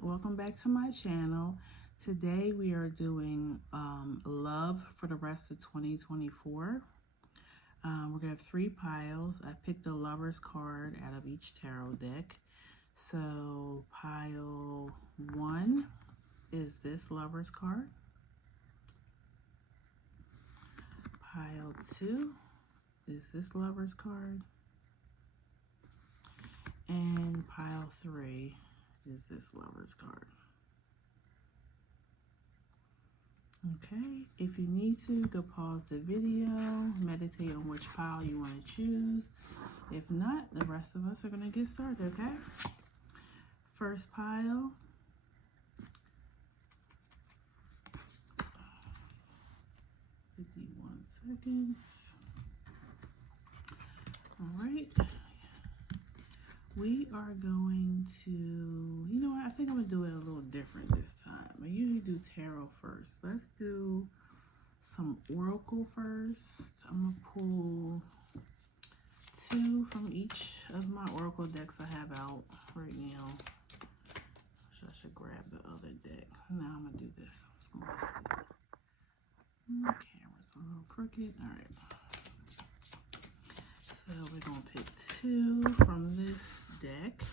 welcome back to my channel. Today we are doing love for the rest of 2024. We're gonna have 3 piles. I picked a lover's card out of each tarot deck. So pile 1 is this lover's card. Pile 2 is this lover's card. And pile 3 is this lover's card. Okay, if you need to, go pause the video, meditate on which pile you want to choose. If not, the rest of us are going to get started, okay? First pile. Seconds. All right. We are going to, you know what, I think I'm going to do it a little different this time. I usually do tarot first. Let's do some oracle first. I'm going to pull 2 from each of my oracle decks I have out right now. So I should grab the other deck. Now I'm going to do this. I'm just going to the camera's a little crooked. All right. So we're going to pick 2 from this deck.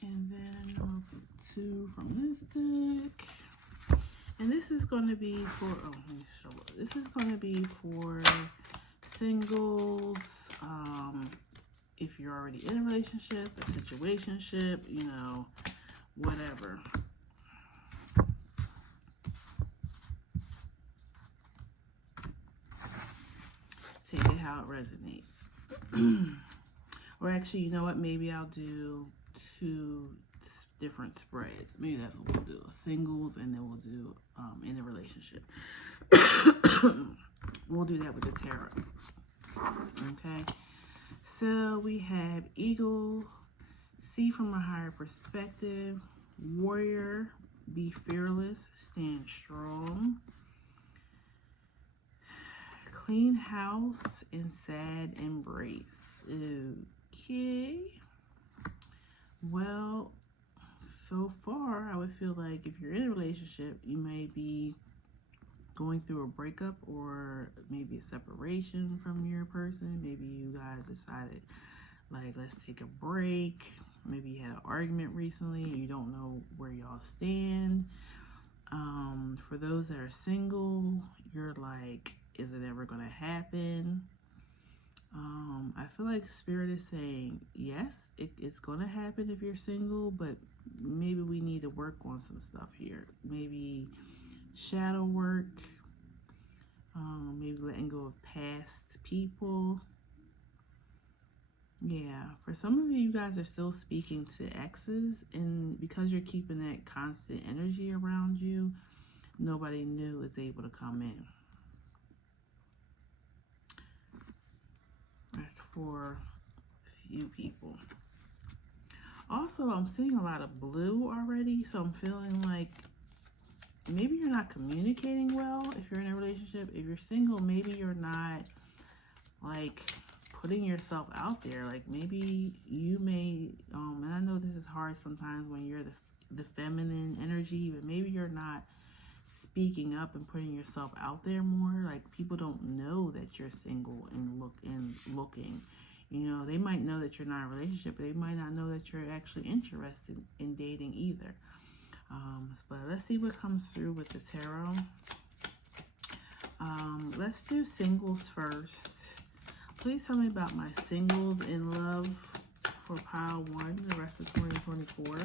And then I'll pick 2 from this deck. And this is going to be for, oh, let me show up. This is going to be for singles, if you're already in a relationship, a situationship, you know, whatever. Take it how it resonates. Or actually, you know what? Maybe I'll do 2 different spreads. Maybe that's what we'll do. Singles, and then we'll do in a relationship. We'll do that with the tarot. Okay. So we have Eagle, see from a higher perspective. Warrior, be fearless, stand strong. Clean house and sad embrace. Okay. Well, so far, I would feel like if you're in a relationship, you may be going through a breakup or maybe a separation from your person. Maybe you guys decided, like, let's take a break. Maybe you had an argument recently and you don't know where y'all stand. For those that are single, you're like, is it ever going to happen? I feel like Spirit is saying, yes, it's going to happen if you're single, but maybe we need to work on some stuff here. Maybe shadow work, maybe letting go of past people. Yeah, for some of you, you guys are still speaking to exes, and because you're keeping that constant energy around you, nobody new is able to come in. For a few people. Also, I'm seeing a lot of blue already, so I'm feeling like maybe you're not communicating well if you're in a relationship. If you're single, maybe you're not like putting yourself out there. Like maybe you may, and I know this is hard sometimes when you're the feminine energy, but maybe you're not speaking up and putting yourself out there more. Like people don't know that you're single and looking. You know, they might know that you're not in a relationship, but they might not know that you're actually interested in dating either. But let's see what comes through with the tarot. Let's do singles first. Please tell me about my singles in love for pile 1, the rest of 2024.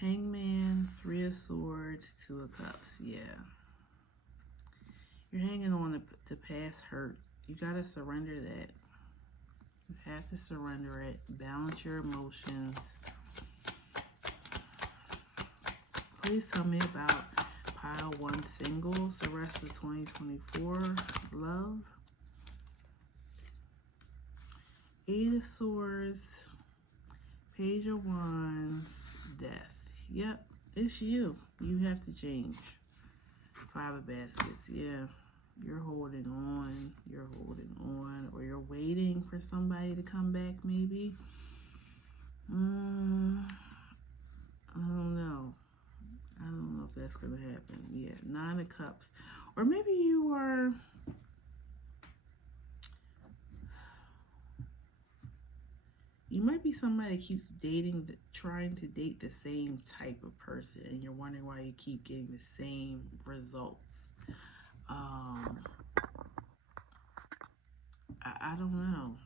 Hangman, 3 of Swords, 2 of Cups. Yeah. You're hanging on to past hurt. You got to surrender that. You have to surrender it. Balance your emotions. Please tell me about pile 1 singles, the rest of 2024 love. 8 of Swords, Page of Wands, Death. Yep, it's you. You have to change. 5 of Baskets. Yeah. You're holding on, or you're waiting for somebody to come back, maybe. I don't know. I don't know if that's going to happen. Yeah, 9 of Cups. Or maybe you are... You might be somebody that keeps trying to date the same type of person, and you're wondering why you keep getting the same results. I don't know.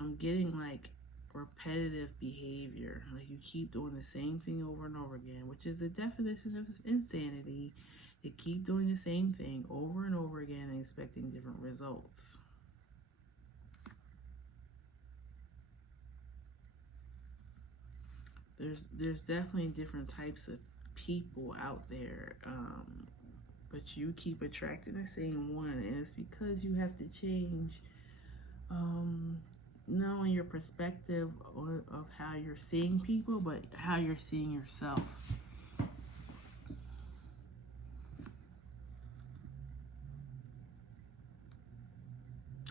I'm getting like repetitive behavior. Like you keep doing the same thing over and over again, which is the definition of insanity. You keep doing the same thing over and over again and expecting different results. There's definitely different types of people out there, but you keep attracting the same one, and it's because you have to change not only your perspective of how you're seeing people, but how you're seeing yourself.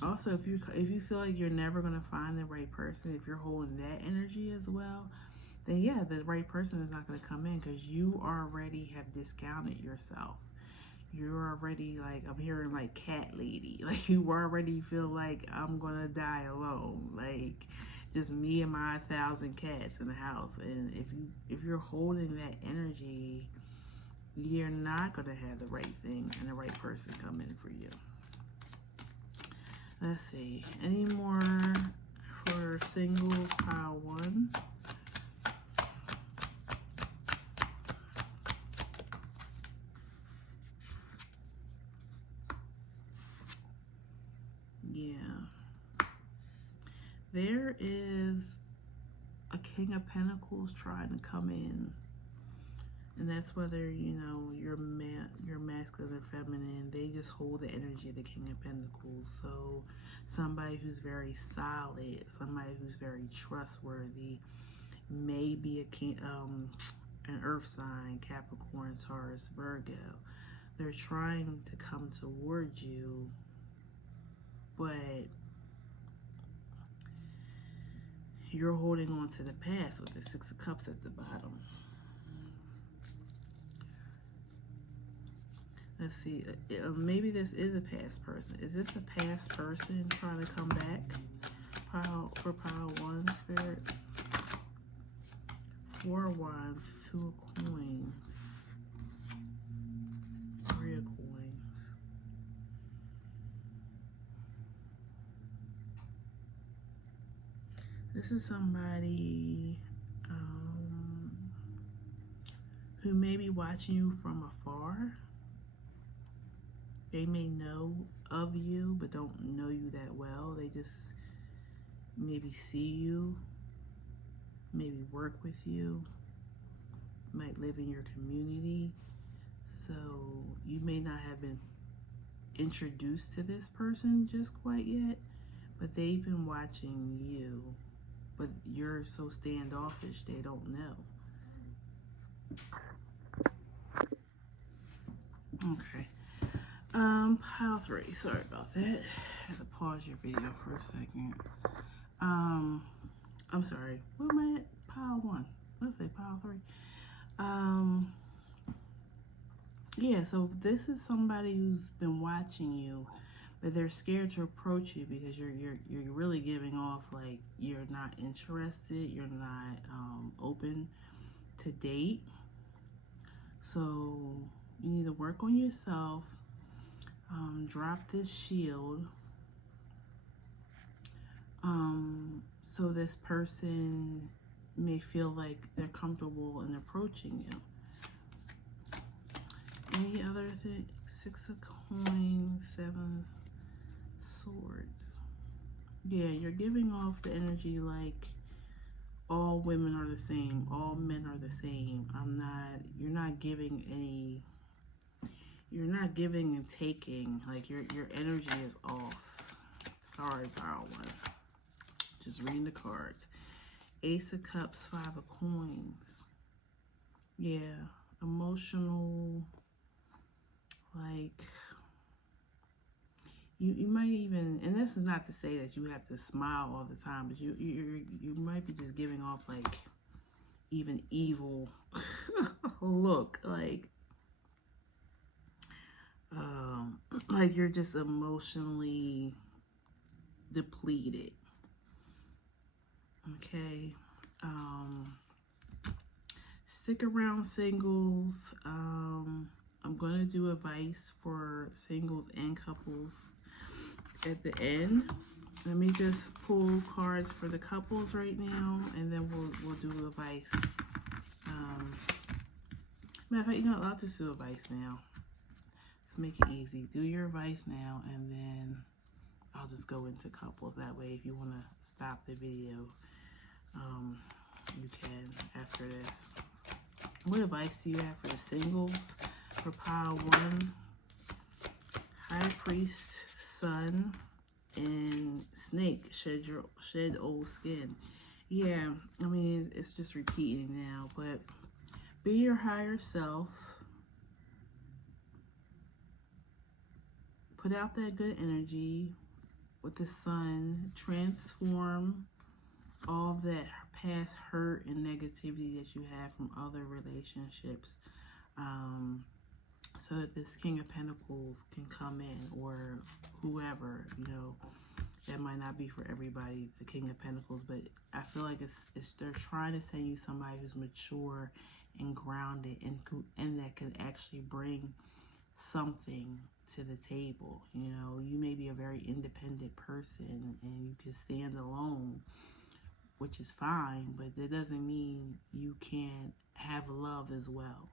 Also, if you feel like you're never going to find the right person, if you're holding that energy as well, then yeah, the right person is not going to come in because you already have discounted yourself. You're already like, I'm hearing like cat lady. Like you already feel like I'm going to die alone. Like just me and my 1,000 cats in the house. And if you're holding that energy, you're not going to have the right thing and the right person come in for you. Let's see. Any more for singles, pile 1? Yeah. There is a King of Pentacles trying to come in. And that's whether, you're masculine or feminine. They just hold the energy of the King of Pentacles. So somebody who's very solid, somebody who's very trustworthy, maybe an earth sign, Capricorn, Taurus, Virgo. They're trying to come towards you, but you're holding on to the past with the 6 of Cups at the bottom. Let's see, maybe this is a past person. Is this a past person trying to come back? For pile 1, Spirit. 4 of Wands, 2 of Coins, 3 of Coins. This is somebody who may be watching you from afar. They may know of you, but don't know you that well. They just maybe see you, maybe work with you, might live in your community. So you may not have been introduced to this person just quite yet, but they've been watching you. But you're so standoffish, they don't know. Okay. Pile 3. Sorry about that. I had to pause your video for a second. I'm sorry. Where am I at? Pile 1. Let's say pile 3. Yeah, so this is somebody who's been watching you, but they're scared to approach you because you're really giving off like you're not interested, you're not open to date. So you need to work on yourself. Drop this shield. So this person may feel like they're comfortable in approaching you. Any other thing? 6 of Coins, 7 Swords. Yeah, you're giving off the energy like all women are the same, all men are the same. You're not giving and taking. Like your energy is off. Sorry, pile 1. Just reading the cards. Ace of Cups, 5 of Coins. Yeah, emotional, like like you might even, and this is not to say that you have to smile all the time, but you might be just giving off like even evil look, like you're just emotionally depleted. Okay. Stick around, singles. I'm going to do advice for singles and couples at the end. Let me just pull cards for the couples right now, and then we'll do advice. Matter of fact, you know, I'll just do advice now. Let's make it easy. Do your advice now, and then I'll just go into couples. That way, if you want to stop the video, you can after this. What advice do you have for the singles? For pile 1, High Priest, Sun, and Snake, shed old skin. Yeah, I mean, it's just repeating now, but be your higher self. Put out that good energy with the Sun. Transform all that past hurt and negativity that you have from other relationships, so that this King of Pentacles can come in, or whoever, you know. That might not be for everybody, the King of Pentacles, but I feel like it's they're trying to send you somebody who's mature and grounded, and that can actually bring something to the table. You know, you may be a very independent person and you can stand alone, which is fine, but that doesn't mean you can't have love as well.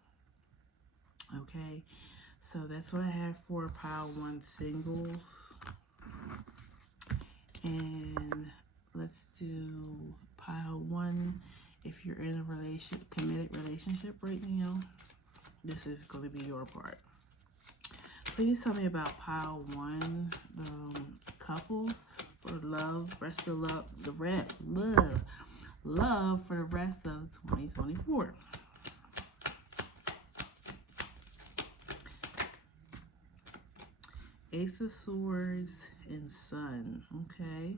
Okay, so that's what I have for pile 1, singles. And let's do pile 1. If you're in a committed relationship right now, this is going to be your part. Please tell me about pile 1, couples, for love, rest of love, love for the rest of 2024. Ace of Swords and Sun. Okay.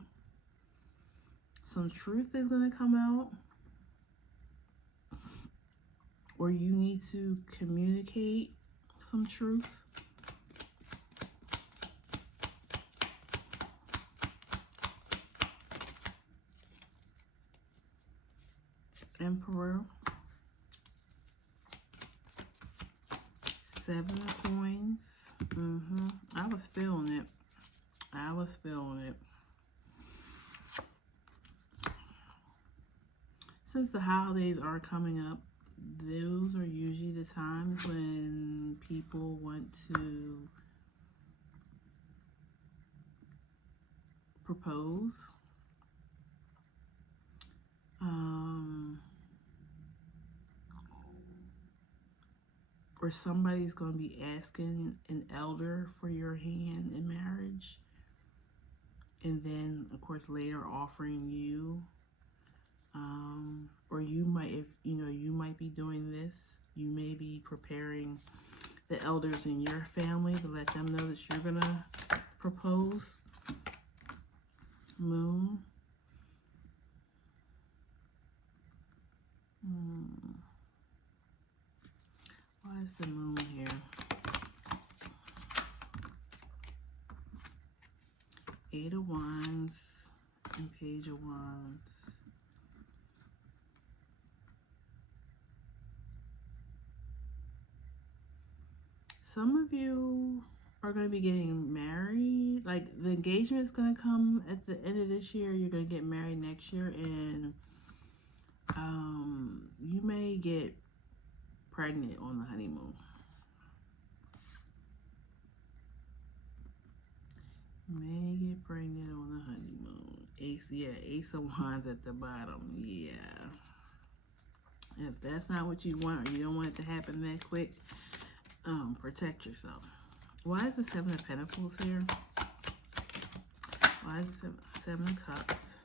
Some truth is going to come out, or you need to communicate some truth. Emperor. 7 of coins. I was feeling it. I was feeling it. Since the holidays are coming up, those are usually the times when people want to propose. Or somebody's going to be asking an elder for your hand in marriage. And then, of course, later offering you. Or you might, if you know, you might be doing this. You may be preparing the elders in your family to let them know that you're going to propose. Moon. Why is the moon here? Eight of Wands and Page of Wands. Some of you are going to be getting married. Like, the engagement is going to come at the end of this year. You're going to get married next year, and you may get pregnant on the honeymoon. May get pregnant on the honeymoon. Ace of Wands at the bottom. Yeah. If that's not what you want, or you don't want it to happen that quick, protect yourself. Why is the 7 of Pentacles here? Why is the 7 of Cups?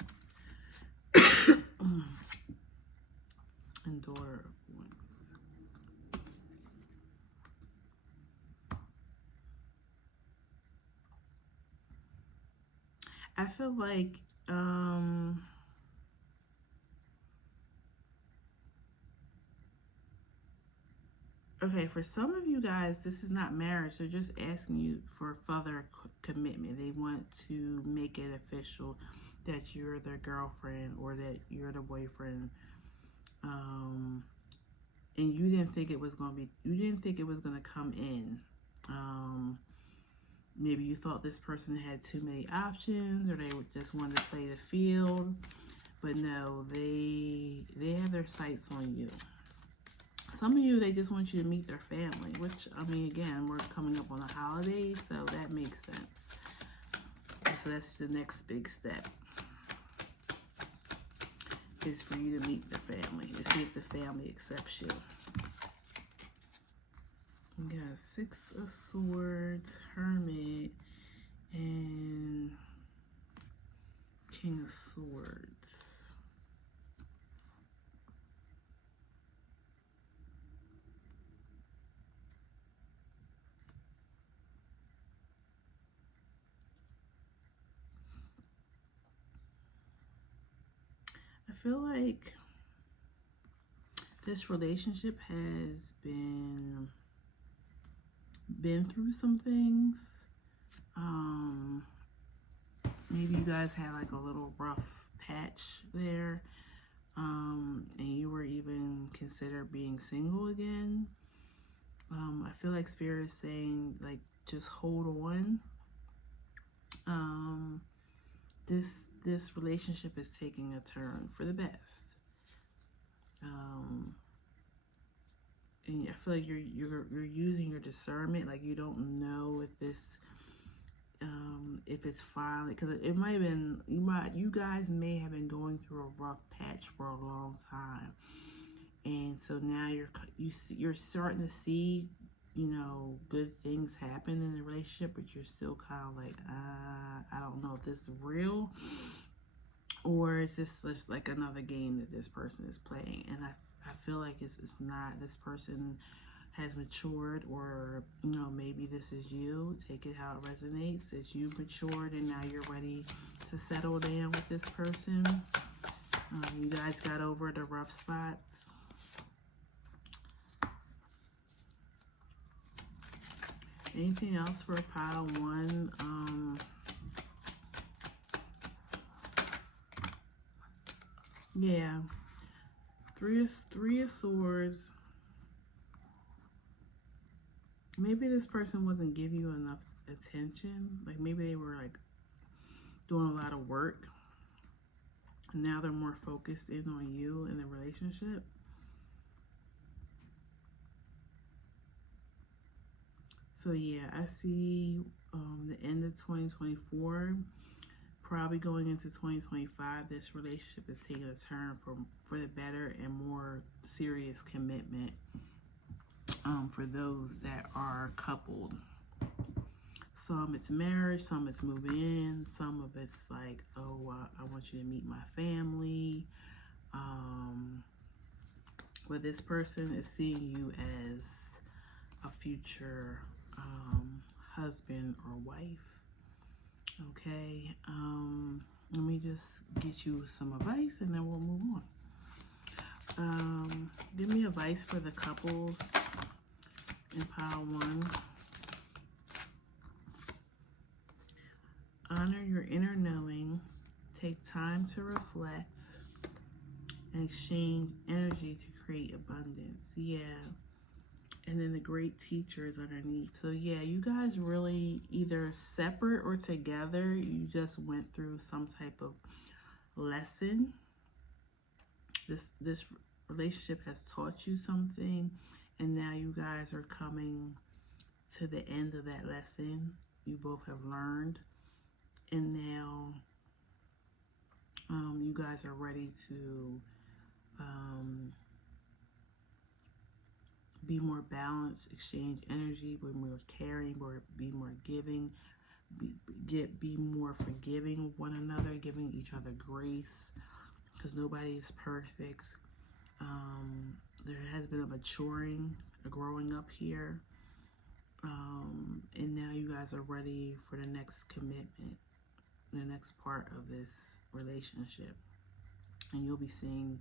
And Daughter of Wands. I feel like, okay, for some of you guys, this is not marriage. They're just asking you for further commitment. They want to make it official that you're their girlfriend or that you're the boyfriend. Um, and you didn't think it was going to be, you didn't think it was going to come in. Um, Maybe you thought this person had too many options, or they just wanted to play the field. But no, they have their sights on you. Some of you, they just want you to meet their family, which, I mean, again, we're coming up on the holidays, so that makes sense. So that's the next big step, is for you to meet the family, to see if the family accepts you. We got Six of Swords, Hermit, and King of Swords. I feel like this relationship has been through some things. Maybe you guys had like a little rough patch there, and you were even considered being single again. I feel like Spirit is saying, like, just hold on. Um, this relationship is taking a turn for the best. And I feel like you're using your discernment. Like, you don't know if this if it's finally, because it might have been, you guys may have been going through a rough patch for a long time, and so now you're starting to see, good things happen in the relationship, but you're still kind of like, I don't know if this is real, or is this just like another game that this person is playing. And I feel like it's not. This person has matured, or maybe this is you. Take it how it resonates. That you've matured and now you're ready to settle down with this person. You guys got over the rough spots. Anything else for pile one? Yeah, three of swords. Maybe this person wasn't giving you enough attention. Like, maybe they were like doing a lot of work. Now they're more focused in on you in the relationship. So yeah, I see the end of 2024, probably going into 2025. This relationship is taking a turn for the better and more serious commitment. For those that are coupled. Some it's marriage, some it's moving in, some of it's like, oh, I want you to meet my family. But this person is seeing you as a future husband or wife. Okay, let me just get you some advice and then we'll move on. Give me advice for the couples in pile one. Honor your inner knowing. Take time to reflect and exchange energy to create abundance. Yeah. And then the great teacher is underneath. So yeah, you guys really, either separate or together, you just went through some type of lesson. This relationship has taught you something, and now you guys are coming to the end of that lesson. You both have learned, and now you guys are ready to be more balanced, exchange energy, be more caring, be more giving, be more forgiving of one another, giving each other grace, because nobody is perfect. There has been a maturing, a growing up here, and now you guys are ready for the next commitment. the next part of this relationship. And you'll be seeing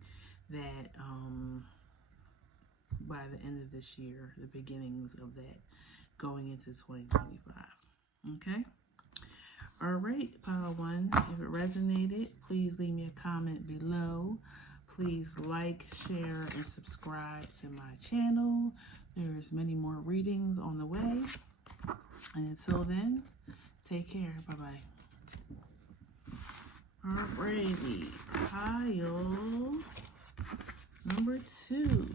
that by the end of this year, the beginnings of that going into 2025. Okay? All right, Pile 1, if it resonated, please leave me a comment below. Please like, share, and subscribe to my channel. There's many more readings on the way. And until then, take care. Bye-bye. Alrighty, pile number 2.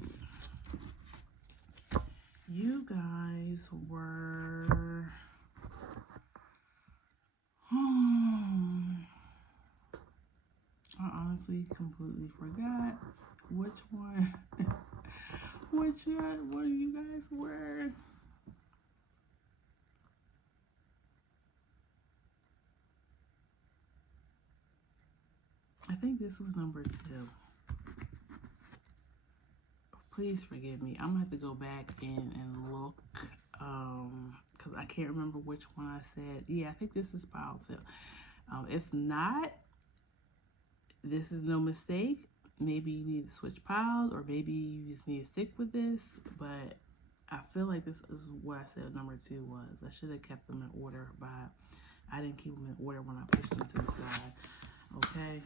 You guys were... I honestly completely forgot which one, which one you guys were. I think this was number 2. Please forgive me. I'm gonna have to go back in and look, because I can't remember which one I said. Yeah, I think this is pile 2. If not, this is no mistake. Maybe you need to switch piles, or maybe you just need to stick with this. But I feel like this is what I said number 2 was. I should have kept them in order, but I didn't keep them in order when I pushed them to the side. Okay.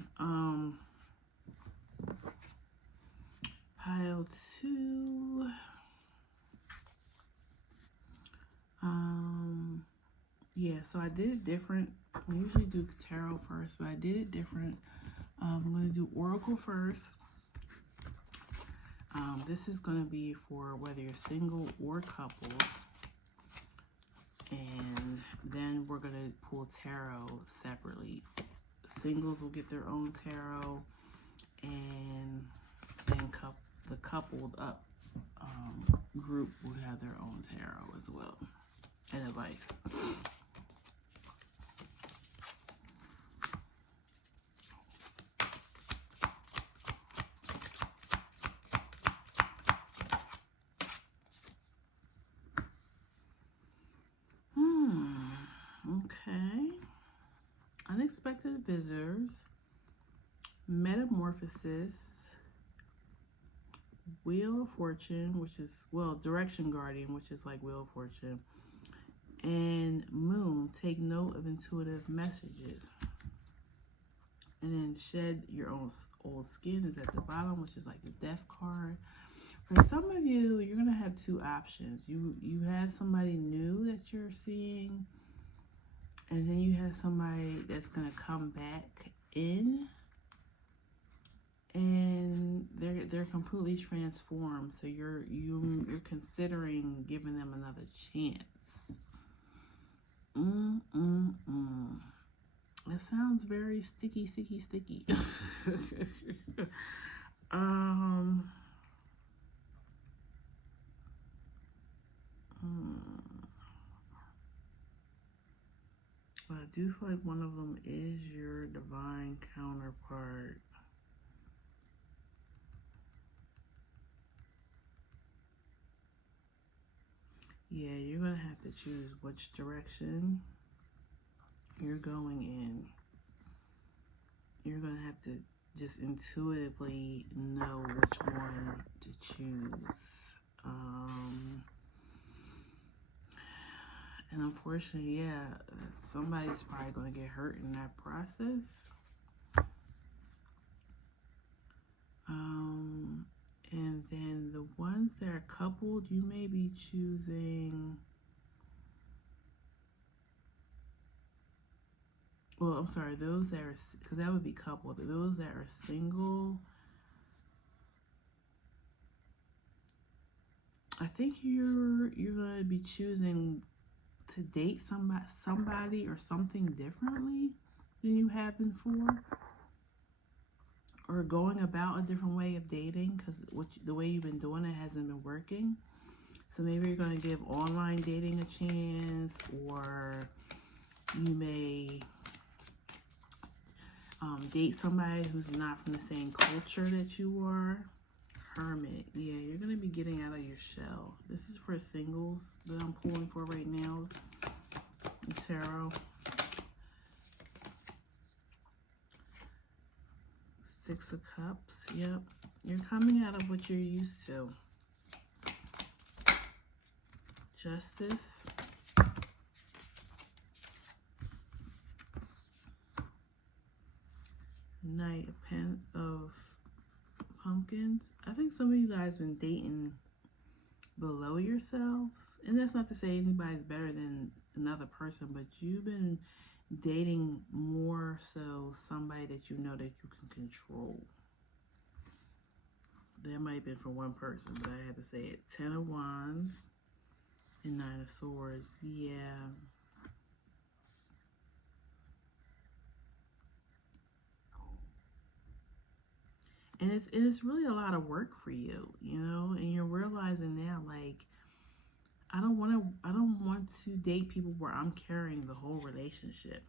Pile 2. Yeah, so I did it different. We usually do tarot first, but I did it different. I'm going to do Oracle first. This is going to be for whether you're single or couple. And then we're going to pull tarot separately. Singles will get their own tarot, and then the coupled up group will have their own tarot as well, and advice. Okay. Unexpected visitors, metamorphosis, Wheel of Fortune, which is, well, Direction Guardian, which is like Wheel of Fortune, and Moon, take note of intuitive messages. And then Shed Your Own Old Skin is at the bottom, which is like the Death card. For some of you, you're going to have 2 options. You have somebody new that you're seeing, and then you have somebody that's going to come back in, and they're completely transformed. So you're considering giving them another chance. It sounds very sticky. But I do feel like one of them is your divine counterpart. Yeah, you're going to have to choose which direction you're going in. You're going to have to just intuitively know which one to choose. And unfortunately, yeah, somebody's probably going to get hurt in that process. And then the ones that are coupled, you may be choosing... Well, I'm sorry, those that are... Because that would be coupled. Those that are single... I think you're going to be choosing to date somebody or something differently than you have before, or going about a different way of dating, because the way you've been doing it hasn't been working. So maybe you're going to give online dating a chance, or you may date somebody who's not from the same culture that you are. Hermit. Yeah, you're going to be getting out of your shell. This is for singles that I'm pulling for right now. Tarot. Six of Cups. Yep. You're coming out of what you're used to. Justice. Knight of Pumpkins. I think some of you guys been dating below yourselves. And that's not to say anybody's better than another person, but you've been dating more so somebody that you know that you can control. That might have been for one person, but I had to say it. 10 of Wands and 9 of Swords. Yeah. And it's really a lot of work for you, you know, and you're realizing now, like, I don't want to date people where I'm carrying the whole relationship.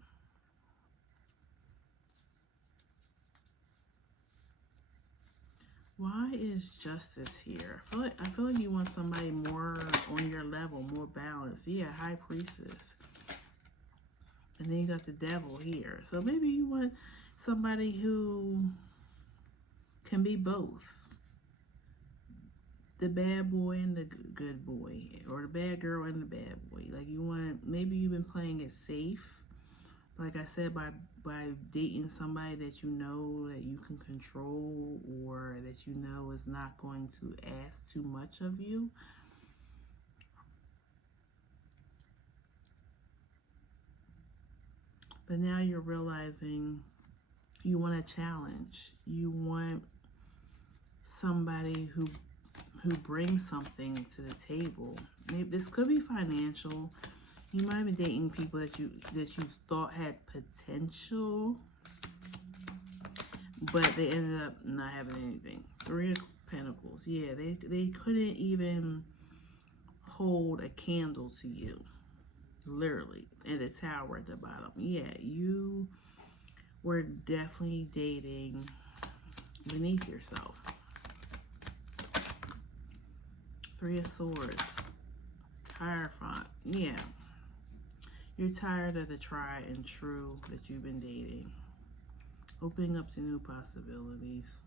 Why is Justice here? I feel like you want somebody more on your level, more balanced. Yeah, High Priestess. And then you got the Devil here. So maybe you want somebody who can be both. The bad boy and the good boy. Or the bad girl and the bad boy. Like you want, maybe you've been playing it safe. Like I said, by dating somebody that you know that you can control or that you know is not going to ask too much of you. But now you're realizing you want a challenge. You want somebody who brings something to the table. Maybe this could be financial. You might be dating people that you thought had potential, but they ended up not having anything. 3 of Pentacles. Yeah, they couldn't even hold a candle to you. Literally. And the Tower at the bottom. Yeah, you were definitely dating beneath yourself. 3 of Swords. Hierophant. Yeah. You're tired of the tried and true that you've been dating. Opening up to new possibilities.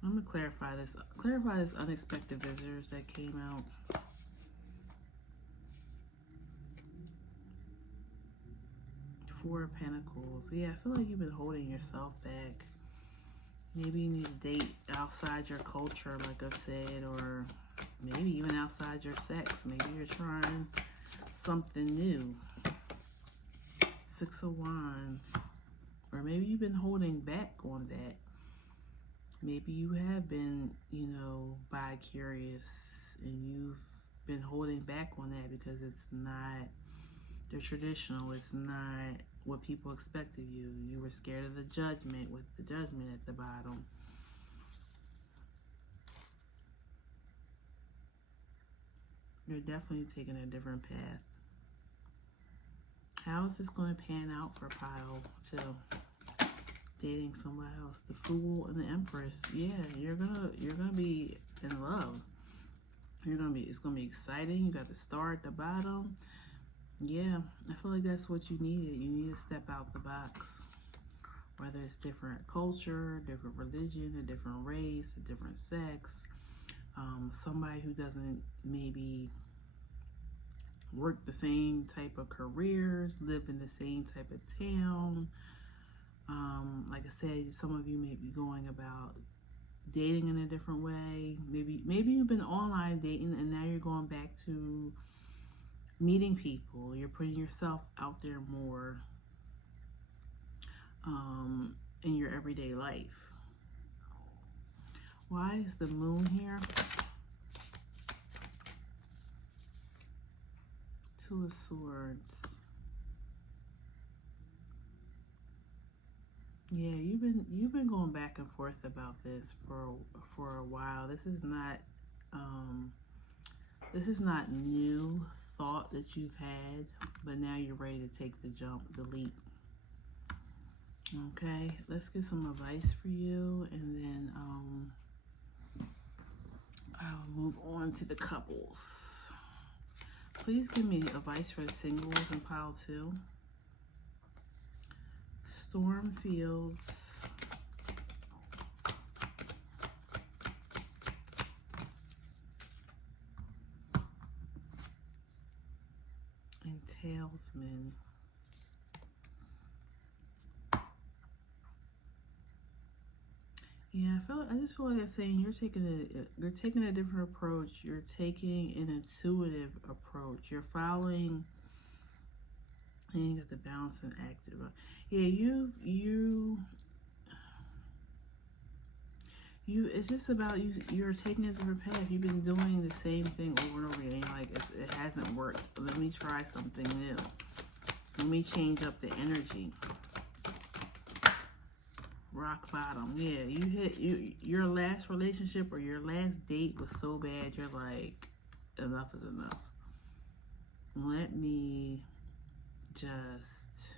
I'm going to clarify this. Clarify this unexpected visitors that came out. Four of Pentacles. Yeah, I feel like you've been holding yourself back. Maybe you need to date outside your culture, like I said, or maybe even outside your sex. Maybe you're trying something new. 6 of Wands. Or maybe you've been holding back on that. Maybe you have been, you know, bi-curious and you've been holding back on that because it's not the traditional. It's not what people expect of you. You were scared of the judgment with the Judgment at the bottom. You're definitely taking a different path. How is this going to pan out for Pile 2? Dating someone else. The Fool and the Empress. Yeah, you're gonna be in love. It's gonna be exciting. You got the Star at the bottom. Yeah, I feel like that's what you needed. You need to step out the box. Whether it's different culture, different religion, a different race, a different sex. Somebody who doesn't maybe work the same type of careers, live in the same type of town. Like I said, some of you may be going about dating in a different way. Maybe you've been online dating and now you're going back to meeting people. You're putting yourself out there more in your everyday life. Why is the Moon here? 2 of Swords. Yeah, you've been going back and forth about this for a while. This is not new thought that you've had, but now you're ready to take the jump, the leap. Okay, let's get some advice for you, and then I'll move on to the couples. Please give me advice for the singles in Pile 2. Storm Fields, And Talesman. Yeah, I just feel like I'm saying you're taking a different approach. You're taking an intuitive approach. You're following. And you got the balance and active. Yeah, it's just about you're taking a different path. You've been doing the same thing over and over again. You're like, it hasn't worked. Let me try something new. Let me change up the energy. Rock bottom. Yeah, you hit your last relationship or your last date was so bad. You're like, enough is enough. Let me just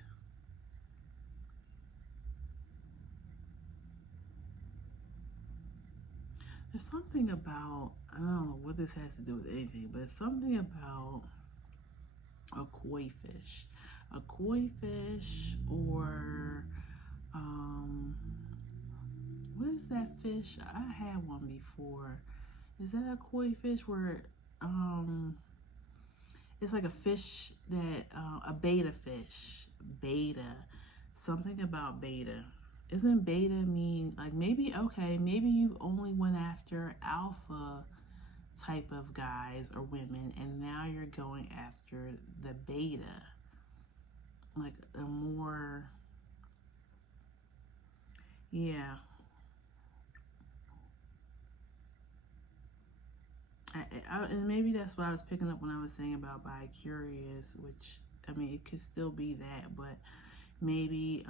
there's something about, I don't know what this has to do with anything, but something about a koi fish. A koi fish or, what is that fish? I had one before. Is that a koi fish where, it's like a fish that, a beta fish. Beta. Something about beta. Isn't beta mean, like maybe, okay, maybe you only went after alpha type of guys or women and now you're going after the beta. Like a more, yeah. And maybe that's what I was picking up when I was saying about bi-curious, which, I mean, it could still be that, but maybe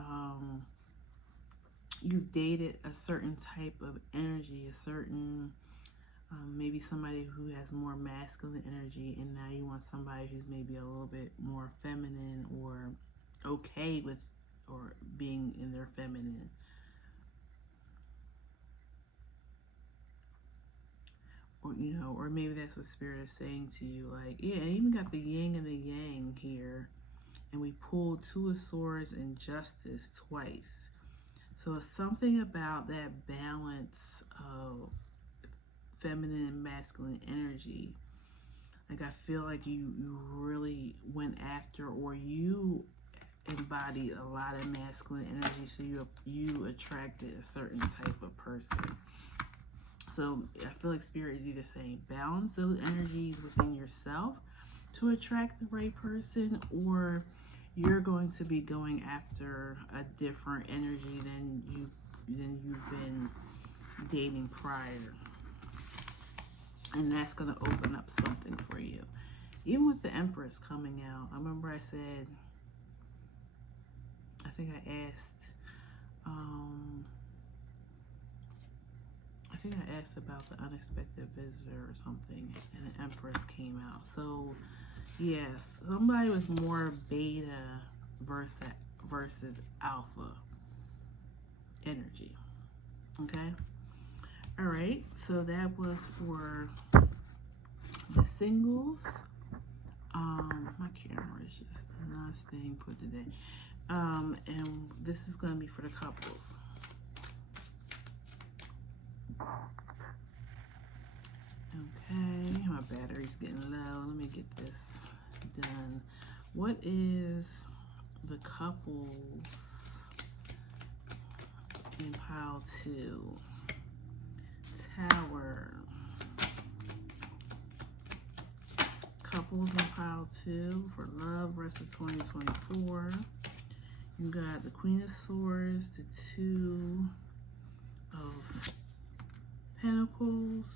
you've dated a certain type of energy, a certain, maybe somebody who has more masculine energy, and now you want somebody who's maybe a little bit more feminine or okay with or being in their feminine. Or, or maybe that's what spirit is saying to you. Like, yeah, I even got the yin and the yang here. And we pulled two of swords and justice twice. So it's something about that balance of feminine and masculine energy. Like, I feel like you really went after, or you embodied a lot of masculine energy, so you attracted a certain type of person. So I feel like spirit is either saying balance those energies within yourself to attract the right person, or you're going to be going after a different energy than you've been dating prior. And that's going to open up something for you. Even with the Empress coming out, I remember I said, I think I asked, about the unexpected visitor or something, and the Empress came out. So, yes, somebody was more beta versus alpha energy. Okay? All right, so that was for the singles. My camera is just not staying put today. And this is going to be for the couples. Okay, my battery's getting low. Let me get this done. What is the couples in pile 2? Tower. Couples in pile 2 for love rest of 2024. You got the Queen of Swords, the Two of Pentacles,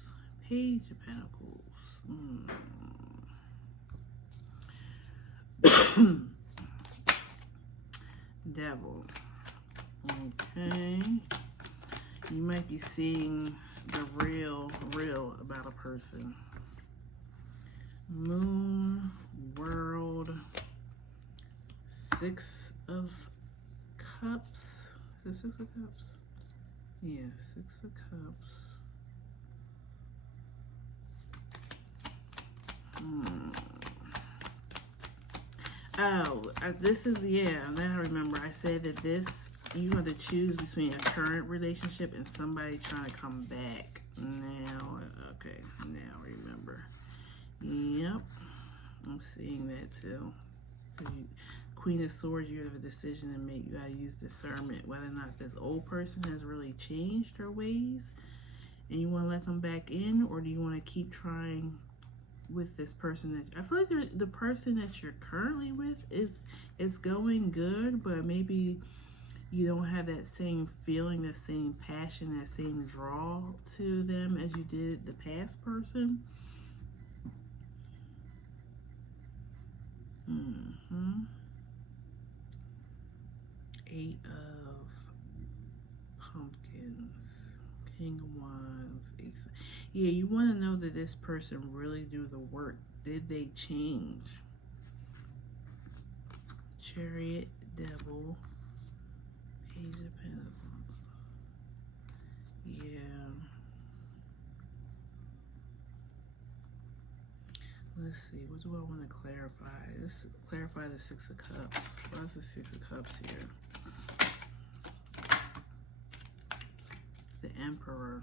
Page of Pentacles. Devil. Okay. You might be seeing the real about a person. Moon, World, Six of Cups. Is it Six of Cups? Yeah, Six of Cups. Oh, this is, yeah, now I remember. I said that you have to choose between a current relationship and somebody trying to come back. Now, okay, now I remember. Yep, I'm seeing that too. Queen of Swords, you have a decision to make. You gotta use discernment whether or not this old person has really changed their ways and you want to let them back in, or do you want to keep trying with this person that I feel like the person that you're currently with is going good, but maybe you don't have that same feeling, that same passion, that same draw to them as you did the past person. Eight of Pumpkins, King of Wands, Ace. Yeah, you want to know that this person really do the work. Did they change? Chariot, Devil, Page of Pentacles. Yeah. Let's see, what do I want to clarify? Let's clarify the Six of Cups. Why is the Six of Cups here? The Emperor.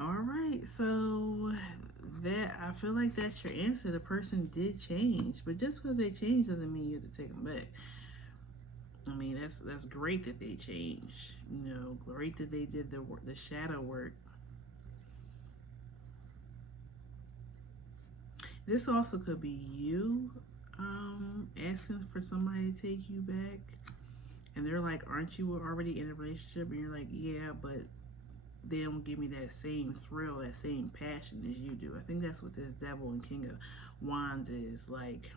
All right, so that, I feel like that's your answer. The person did change, but just because they changed doesn't mean you have to take them back. I mean, that's great that they changed. You know, great that they did the shadow work. This also could be you asking for somebody to take you back. And they're like, aren't you already in a relationship? And you're like, yeah, but they don't give me that same thrill, that same passion as you do. I think that's what this Devil and King of Wands is. Like,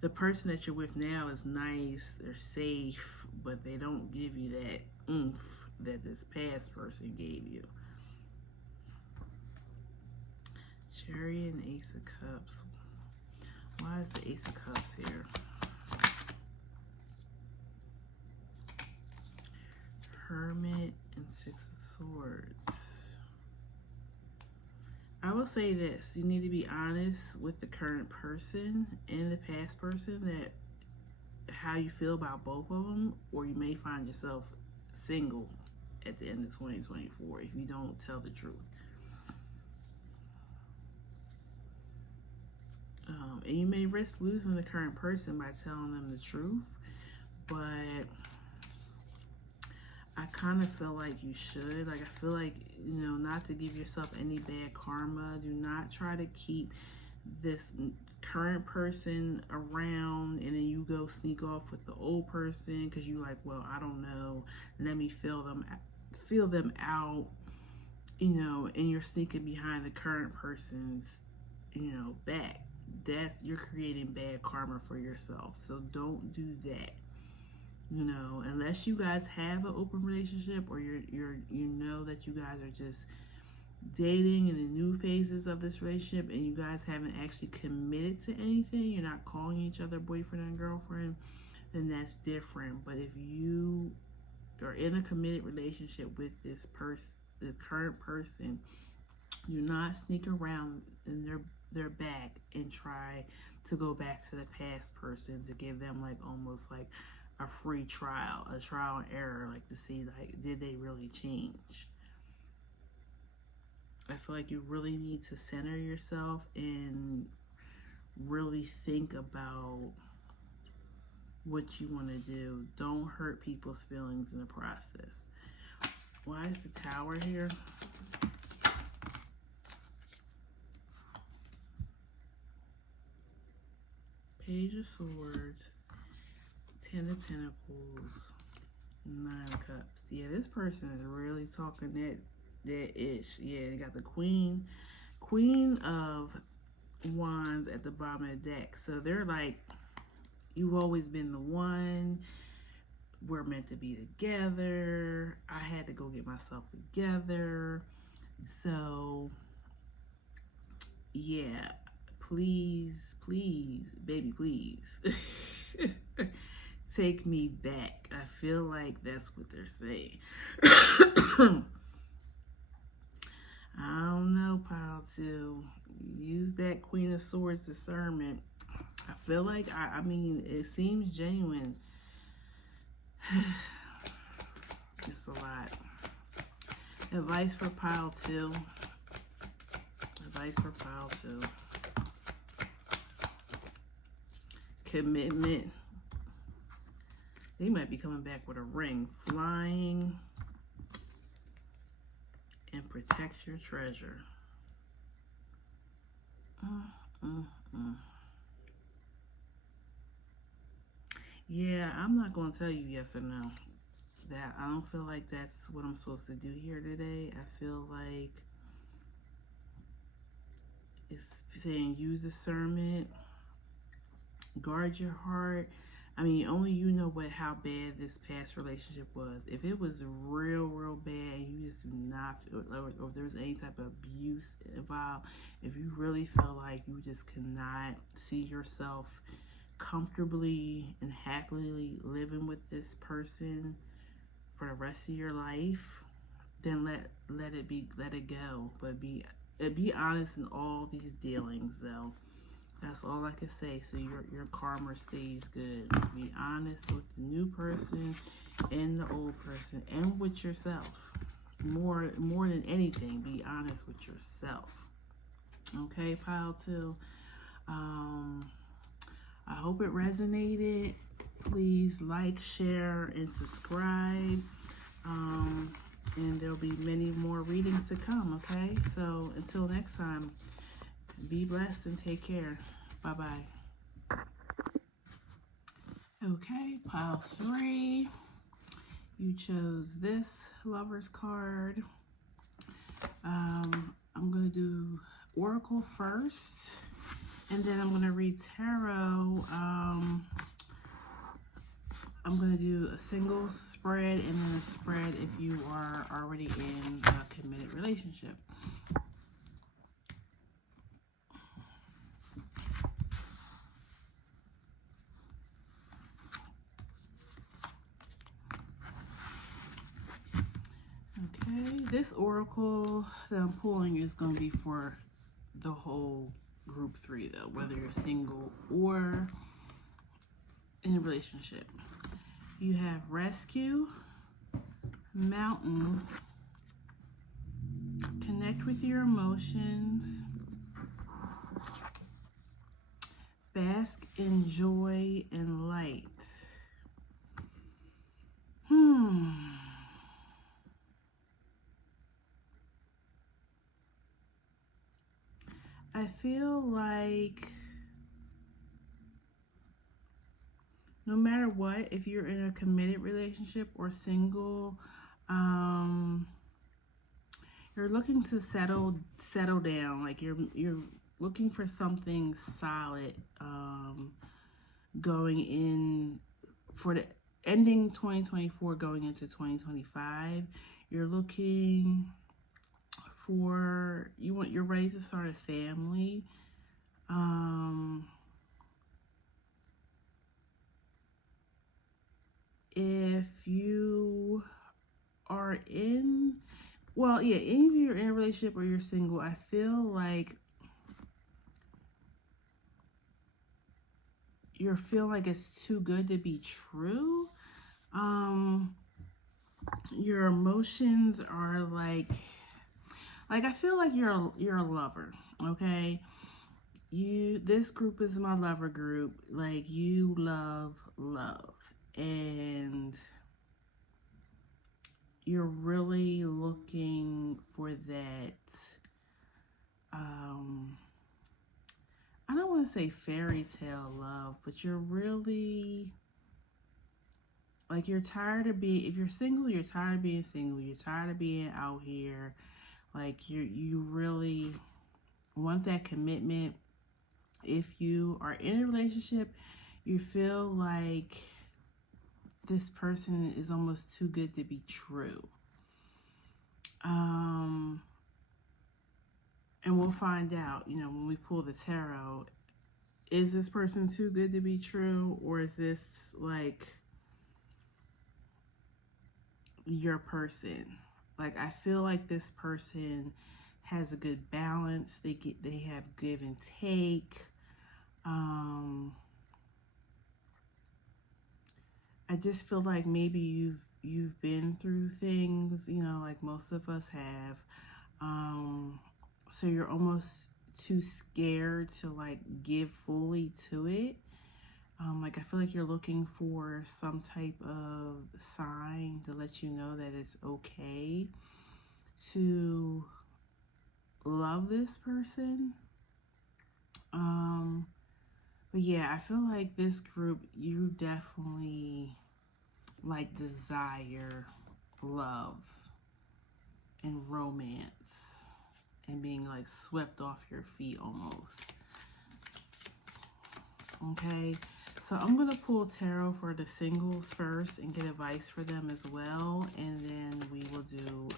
the person that you're with now is nice, they're safe, but they don't give you that oomph that this past person gave you. Chariot and Ace of Cups. Why is the Ace of Cups here? Hermit and Six of Swords. I will say this, you need to be honest with the current person and the past person that how you feel about both of them, or you may find yourself single at the end of 2024 if you don't tell the truth. And you may risk losing the current person by telling them the truth, but I kind of feel like you should. Like, I feel like, you know, not to give yourself any bad karma. Do not try to keep this current person around and then you go sneak off with the old person because you like, well, I don't know. Let me feel them out, you know, and you're sneaking behind the current person's, you know, back. You're creating bad karma for yourself. So don't do that. You know, unless you guys have an open relationship or you know that you guys are just dating in the new phases of this relationship and you guys haven't actually committed to anything, you're not calling each other boyfriend and girlfriend, then that's different. But if you are in a committed relationship with this person, the current person, do not sneak around in their back and try to go back to the past person to give them like almost like a free trial, a trial and error, like to see like did they really change. I feel like you really need to center yourself and really think about what you want to do. Don't hurt people's feelings in the process. Why is the Tower here? Page of Swords, Ten of Pentacles, Nine of Cups. Yeah, this person is really talking that ish. Yeah, they got the Queen of Wands at the bottom of the deck. So they're like, you've always been the one. We're meant to be together. I had to go get myself together. So yeah, please, baby, please. Take me back. I feel like that's what they're saying. I don't know, Pile 2. Use that Queen of Swords discernment. I feel like, I mean, it seems genuine. It's a lot. Advice for Pile 2. Advice for Pile 2. commitment. They might be coming back with a ring. Flying and protect your treasure. Yeah, I'm not going to tell you yes or no. That I don't feel like that's what I'm supposed to do here today. I feel like it's saying use discernment, guard your heart. I mean, only you know how bad this past relationship was. If it was real bad and you just do not feel, or if there's any type of abuse involved, if you really feel like you just cannot see yourself comfortably and happily living with this person for the rest of your life, then let it go. But be honest in all these dealings, though. That's all I can say. So your karma stays good. Be honest with the new person and the old person and with yourself. More than anything, be honest with yourself. Okay, pile 2. I hope it resonated. Please like, share, and subscribe. And there'll be many more readings to come, okay? So until next time, be blessed and take care. Bye-bye. Okay, pile 3. You chose this Lover's card. I'm going to do Oracle first, and then I'm going to read Tarot. I'm going to do a single spread and then a spread if you are already in a committed relationship. Okay, this oracle that I'm pulling is going to be for the whole group 3, though, whether you're single or in a relationship. You have Rescue, Mountain, Connect with your emotions, Bask in joy and light. I feel like no matter what, if you're in a committed relationship or single, you're looking to settle down. Like you're looking for something solid, going in for the ending 2024, going into 2025. You're looking for you're ready to start a family. If you are in, well, yeah, any of you are in a relationship or you're single, I feel like you're feeling like it's too good to be true. Your emotions are like I feel like you're a lover, okay? This group is my lover group. Like you love, and you're really looking for that, I don't want to say fairy tale love, but you're really, like, you're tired of being, if you're single, you're tired of being single, you're tired of being out here, like, you really want that commitment. If you are in a relationship, you feel like this person is almost too good to be true. And we'll find out, when we pull the tarot, is this person too good to be true, or is this like your person? Like, I feel like this person has a good balance. They have give and take. I just feel like maybe you've been through things, like most of us have. So you're almost too scared to like give fully to it. Like I feel like you're looking for some type of sign to let you know that it's okay to love this person. But yeah, I feel like this group, you definitely like desire love and romance and being like swept off your feet almost. Okay, so I'm gonna pull tarot for the singles first and get advice for them as well, and then we will do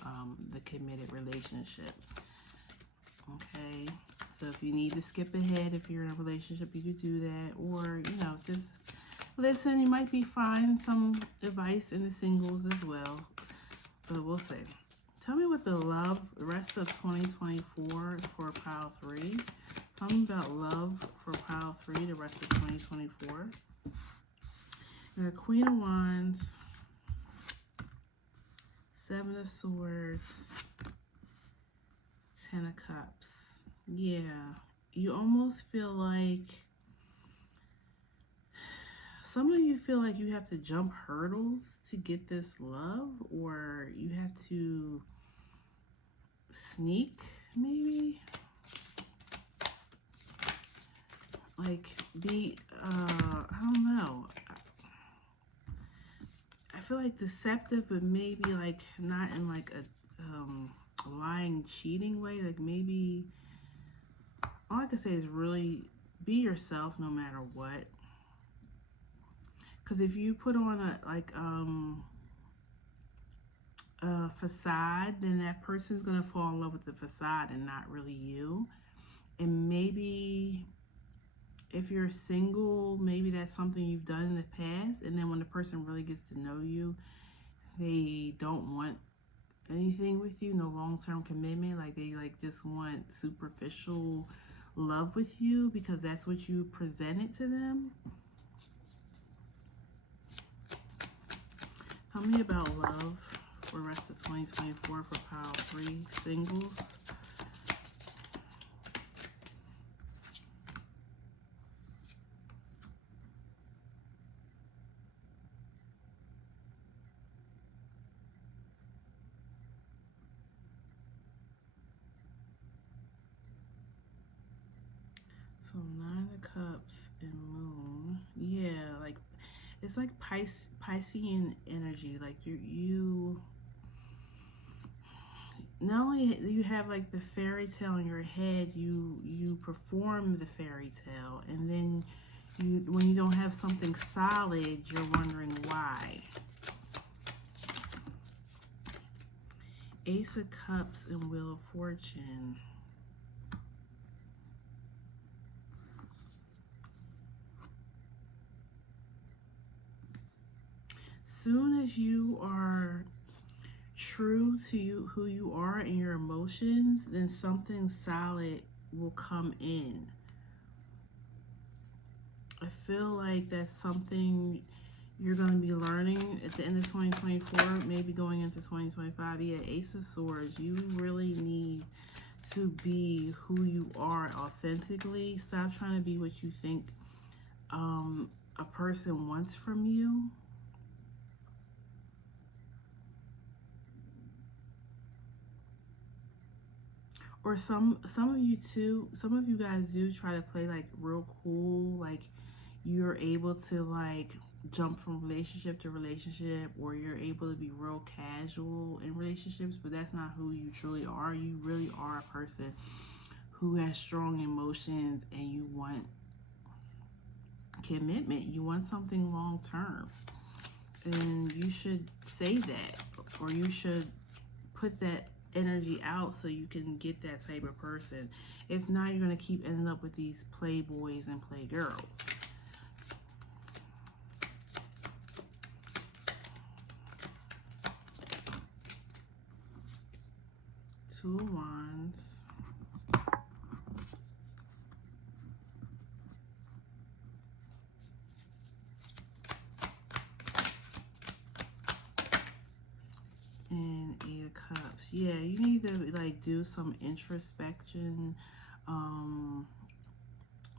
the committed relationship. Okay, so if you need to skip ahead, if you're in a relationship, you could do that, or just listen. You might be finding some advice in the singles as well, but we'll see. Tell me what the rest of 2024 for pile 3. Tell me about love for pile 3, the rest of 2024. The Queen of Wands, Seven of Swords, Ten of Cups. Yeah, you almost feel like, some of you feel like you have to jump hurdles to get this love, or you have to sneak, maybe. Like, I don't know. I feel like deceptive, but maybe like not in like a lying, cheating way. Like maybe, all I can say is really be yourself no matter what. Because if you put on a facade, then that person's gonna fall in love with the facade and not really you. And maybe if you're single, maybe that's something you've done in the past, and then when the person really gets to know you, they don't want anything with you, no long-term commitment. Like they just want superficial love with you because that's what you presented to them. Tell me about love for the rest of 2024 for pile 3 singles. So 9 of Cups and Moon. Yeah, like it's like Piscean energy. Like you not only you have like the fairy tale in your head, you perform the fairy tale, and then when you don't have something solid, you're wondering why. Ace of Cups and Wheel of Fortune. Soon as you are true to who you are and your emotions, then something solid will come in. I feel like that's something you're going to be learning at the end of 2024, maybe going into 2025. Yeah, Ace of Swords, you really need to be who you are authentically. Stop trying to be what you think a person wants from you. Or some of you too, some of you guys do try to play like real cool, like you're able to like jump from relationship to relationship, or you're able to be real casual in relationships, but that's not who you truly are. You really are a person who has strong emotions, and you want commitment. You want something long term, and you should say that, or you should put that energy out so you can get that type of person. If not, you're going to keep ending up with these playboys and playgirls. Two of Wands. And Eight of Cups. Yeah, you need to like do some introspection.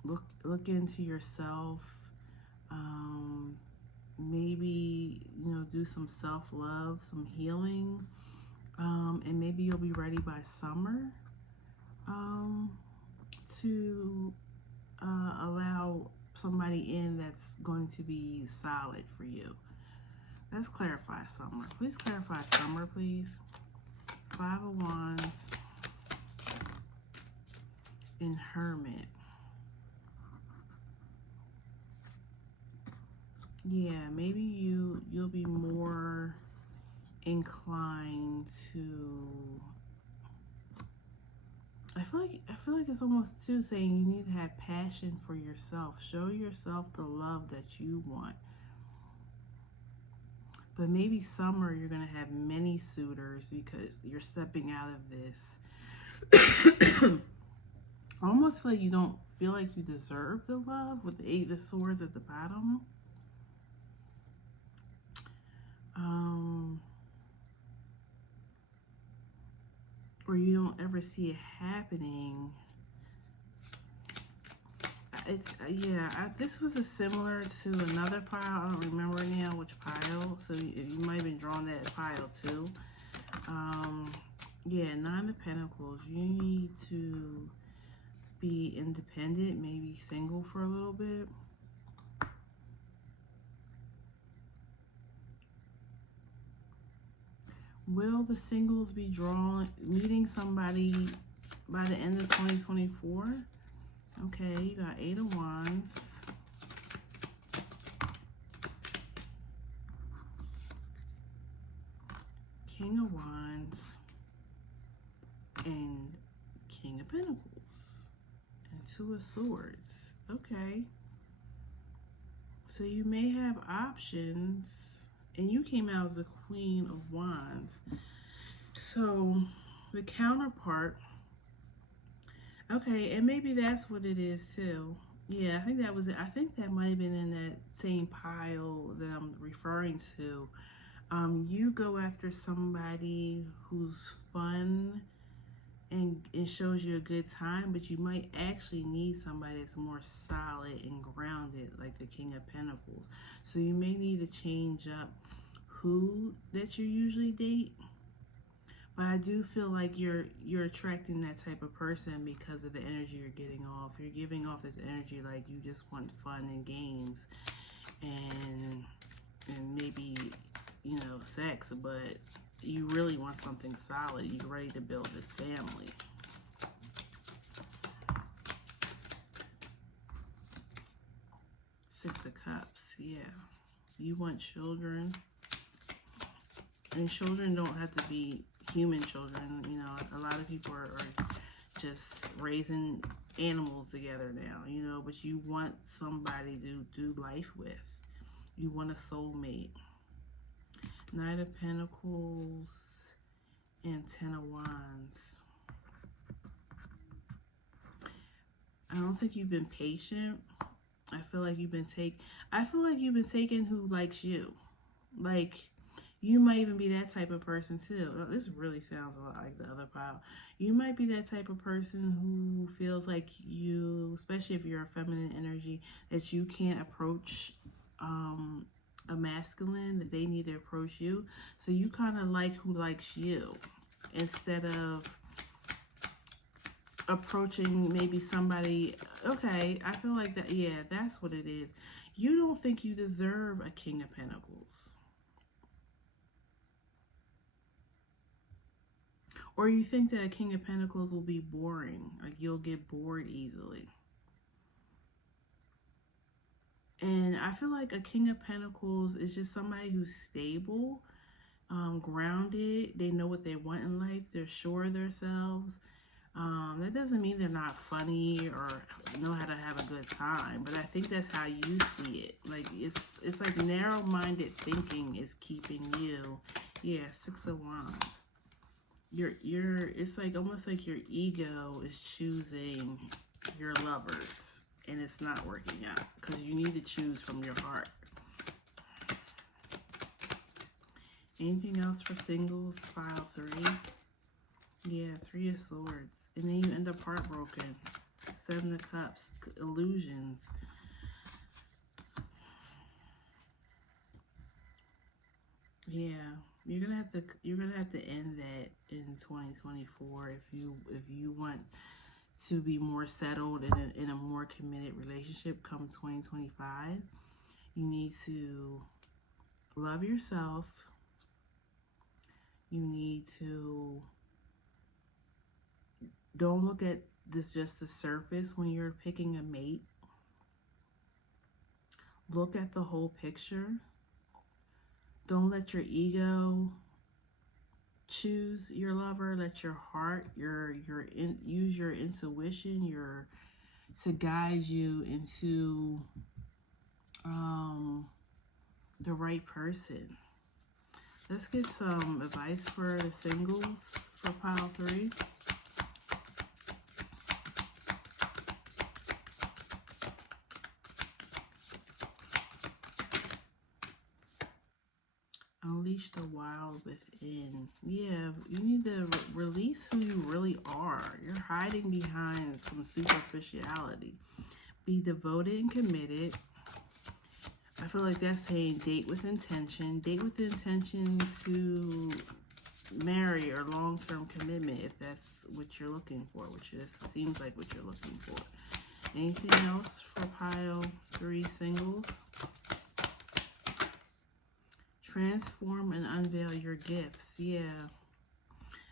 Look into yourself. Maybe, you know, do some self-love, some healing, and maybe you'll be ready by summer to allow somebody in that's going to be solid for you. Let's clarify summer. Please clarify summer, please. Five of Wands and Hermit. Yeah, maybe you'll be more inclined to. I feel like it's almost too saying you need to have passion for yourself. Show yourself the love that you want. But maybe summer you're gonna have many suitors because you're stepping out of this. I almost feel like you don't feel like you deserve the love with the Eight of Swords at the bottom. Or you don't ever see it happening. This was similar to another pile. I don't remember now which pile. So you might have been drawing that pile too. Yeah, Nine of Pentacles. You need to be independent, maybe single for a little bit. Will the singles be meeting somebody by the end of 2024? Okay, you got Eight of Wands. King of Wands. And King of Pentacles. And Two of Swords. Okay. So you may have options. And you came out as the Queen of Wands. So the counterpart, okay, and maybe that's what it is too. Yeah, I think that was it. I think that might have been in that same pile that I'm referring to. You go after somebody who's fun and it shows you a good time, but you might actually need somebody that's more solid and grounded, like the King of Pentacles. So you may need to change up who that you usually date. But I do feel like you're attracting that type of person because of the energy you're getting off. You're giving off this energy like you just want fun and games and maybe, you know, sex, but you really want something solid. You're ready to build this family. Six of Cups, yeah. You want children. And children don't have to be human children. You know, a lot of people are just raising animals together now, you know, but you want somebody to do life with. You want a soulmate. Knight of Pentacles and Ten of Wands. I don't think you've been patient. I feel like you've been taking who likes you. Like, you might even be that type of person too. This really sounds a lot like the other pile. You might be that type of person who feels like you, especially if you're a feminine energy, that you can't approach a masculine, that they need to approach you. So you kind of like who likes you instead of approaching maybe somebody. Okay, I feel like that. Yeah, that's what it is. You don't think you deserve a King of Pentacles. Or you think that a King of Pentacles will be boring, like you'll get bored easily. And I feel like a King of Pentacles is just somebody who's stable, grounded. They know what they want in life. They're sure of themselves. That doesn't mean they're not funny or know how to have a good time, but I think that's how you see it. Like it's like narrow-minded thinking is keeping you. Yeah, Six of Wands. It's like almost like your ego is choosing your lovers and it's not working out because you need to choose from your heart. Anything else for singles? File 3. Yeah, Three of Swords. And then you end up heartbroken. Seven of Cups. Illusions. Yeah, you're gonna have to end that in 2024 if you want to be more settled in a more committed relationship come 2025. You need to love yourself. You need to don't look at this just the surface when you're picking a mate. Look at the whole picture. Don't let your ego choose your lover. Let your heart, use your intuition, your to guide you into um, the right person. Let's get some advice for the singles for pile 3. Unleash the wild within. Yeah, you need to release who you really are. You're hiding behind some superficiality. Be devoted and committed. I feel like that's saying date with intention. Date with the intention to marry or long-term commitment if that's what you're looking for, which is seems like what you're looking for. Anything else for pile 3 singles? Transform and unveil your gifts. Yeah,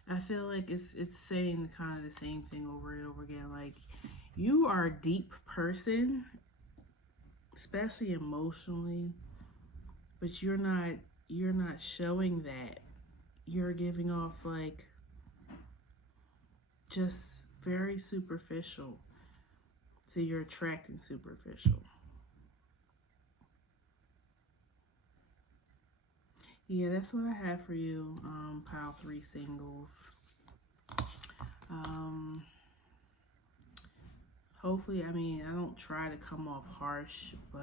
I feel like it's saying kind of the same thing over and over again. Like you are a deep person, especially emotionally, but you're not showing that. You're giving off like just very superficial. So you're attracting superficial. Yeah, that's what I have for you, pile 3 singles. Um, hopefully, I mean, I don't try to come off harsh, but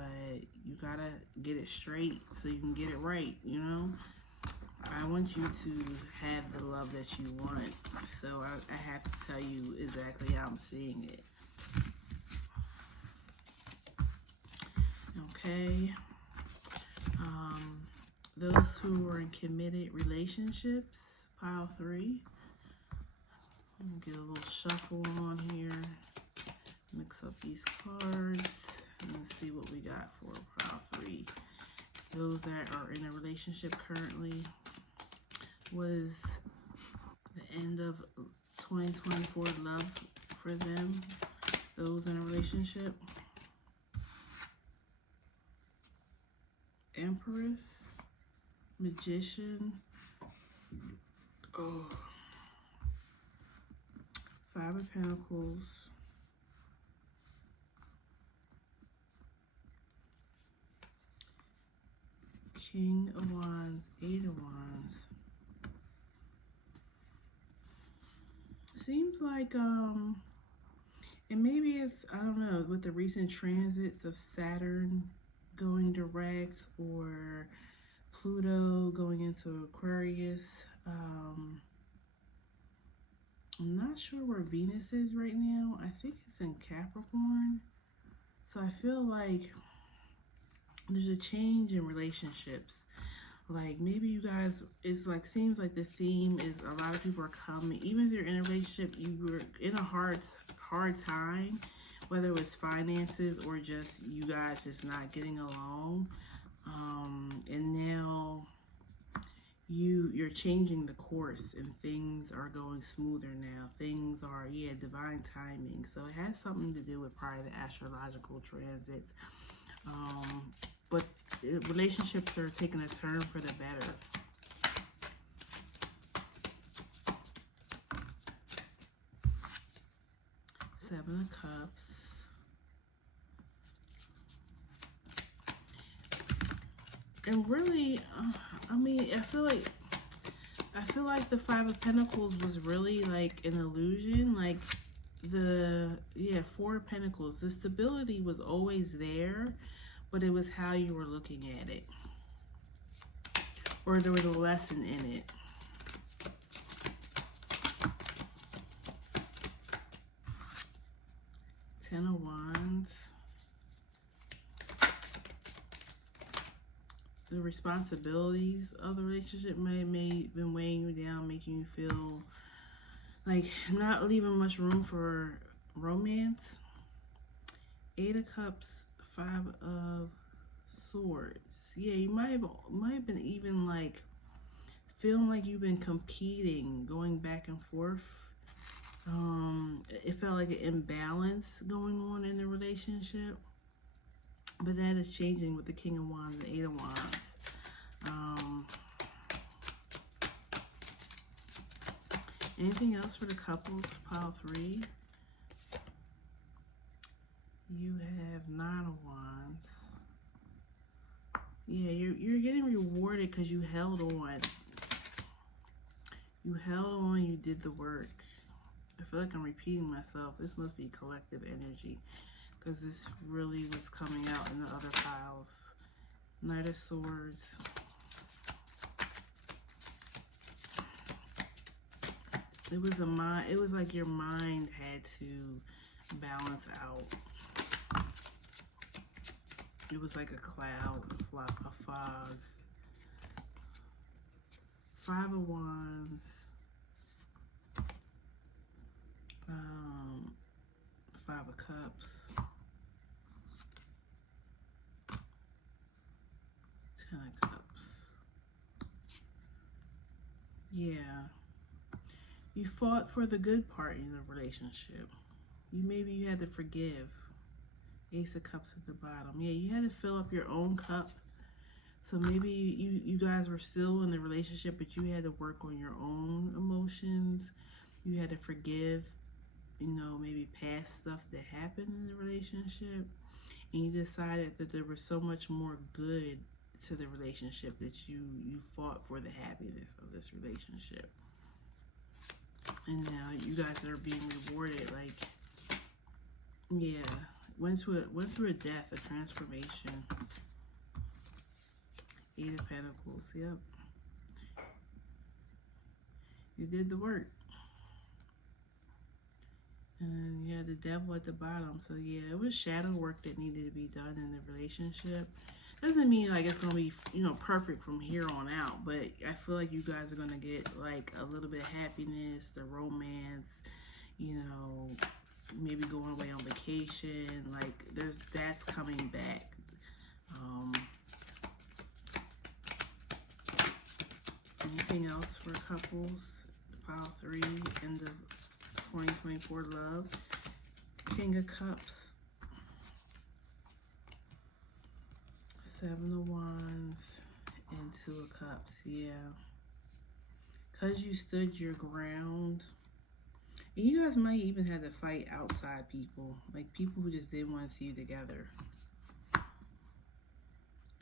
you gotta get it straight so you can get it right, you know? I want you to have the love that you want, so I have to tell you exactly how I'm seeing it. Okay. Um, those who are in committed relationships, pile 3. Get a little shuffle on here. Mix up these cards and see what we got for pile 3. Those that are in a relationship currently. Was the end of 2024 love for them? Those in a relationship. Empress, Magician. Oh. 5 of Pentacles. King of Wands, 8 of Wands. Seems like, and maybe it's, I don't know, with the recent transits of Saturn going direct or Pluto going into Aquarius. I'm not sure where Venus is right now. I think it's in Capricorn. So I feel like there's a change in relationships. Like maybe you guys, it's like seems like the theme is a lot of people are coming. Even if you're in a relationship, you were in a hard time, whether it was finances or just you guys just not getting along. And now you're changing the course and things are going smoother now. Things are, yeah, divine timing. So it has something to do with probably the astrological transits. But relationships are taking a turn for the better. Seven of Cups. And really, I mean, I feel like the 5 of Pentacles was really like an illusion. Like the 4 of Pentacles, the stability was always there, but it was how you were looking at it, or there was a lesson in it. Ten of Wands. the responsibilities of the relationship may been weighing you down, making you feel like not leaving much room for romance. Eight of Cups, Five of Swords. Yeah, you might have been even like feeling like you've been competing, going back and forth. It felt like an imbalance going on in the relationship, but that is changing with the King of Wands and Eight of Wands. Anything else for the couples? Pile 3. You have Nine of Wands. Yeah, you're getting rewarded because you held on. You held on, you did the work. I feel like I'm repeating myself. This must be collective energy because this really was coming out in the other piles. Knight of Swords. It was like your mind had to balance out. It was like a cloud, a fog. Five of Wands. Five of Cups. Ten of Cups. Yeah. You fought for the good part in the relationship. Maybe you had to forgive. Ace of Cups at the bottom. Yeah, you had to fill up your own cup. So maybe you guys were still in the relationship, but you had to work on your own emotions. You had to forgive, maybe past stuff that happened in the relationship. And you decided that there was so much more good to the relationship that you fought for the happiness of this relationship. And now you guys are being rewarded. Like, yeah, went through a death, a transformation. Eight of Pentacles, yep. You did the work. And yeah, the Devil at the bottom. So yeah, it was shadow work that needed to be done in the relationship. Doesn't mean like it's gonna be, perfect from here on out, but I feel like you guys are gonna get like a little bit of happiness, the romance, maybe going away on vacation. Like that's coming back. Anything else for couples? Pile 3, end of 2024 love. King of Cups. Seven of Wands and Two of Cups. Yeah. Because you stood your ground. And you guys might even have to fight outside people. Like people who just didn't want to see you together.